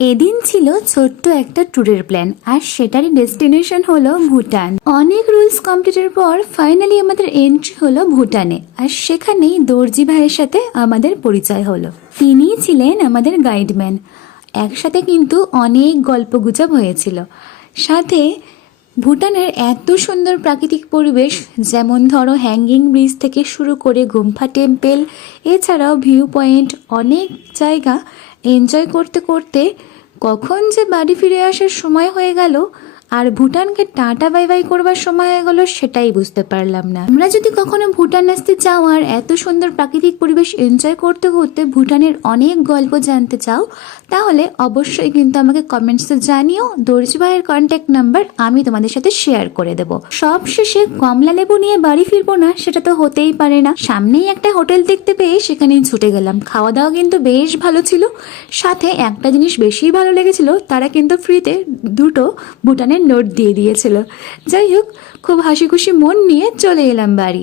এদিন ছিল ছোট্ট একটা ট্যুরের প্ল্যান, আর সেটারই ডেস্টিনেশন হলো ভুটান। অনেক রুলস কমপ্লিটের পর ফাইনালি আমাদের এন্ট্রি হলো ভুটানে, আর সেখানেই দর্জি ভাইয়ের সাথে আমাদের পরিচয় হলো। তিনিই ছিলেন আমাদের গাইডম্যান। একসাথে কিন্তু অনেক গল্পগুজব হয়েছিল। সাথে ভুটানের এত সুন্দর প্রাকৃতিক পরিবেশ, যেমন ধরো হ্যাঙ্গিং ব্রিজ থেকে শুরু করে গুম্ফা টেম্পেল, এছাড়াও ভিউ পয়েন্ট, অনেক জায়গা এনজয় করতে করতে কখন যে বাড়ি ফিরে আসার সময় হয়ে গেল আর ভুটানকে টাটা বাই বাই করবার সময় হয়ে গেল সেটাই বুঝতে পারলাম না। আমরা যদি কখনো ভুটান আসতে চাও আর এত সুন্দর প্রাকৃতিক পরিবেশ এনজয় করতে করতে ভুটানের অনেক গল্প জানতে চাও, তাহলে অবশ্যই কিন্তু আমাকে কমেন্টসে জানিও। দর্জি ভাইয়ের কন্ট্যাক্ট নাম্বার আমি তোমাদের সাথে শেয়ার করে দেবো। সব শেষে কমলা লেবু নিয়ে বাড়ি ফিরবো না সেটা তো হতেই পারে না। সামনেই একটা হোটেল দেখতে পেয়ে সেখানেই ছুটে গেলাম। খাওয়া দাওয়া কিন্তু বেশ ভালো ছিল। সাথে একটা জিনিস বেশি ভালো লেগেছিল, তারা কিন্তু ফ্রিতে 2টো ভুটানের নোট দিয়ে দিয়েছিল। যাই হোক, খুব হাসি খুশি মন নিয়ে চলে এলাম বাড়ি।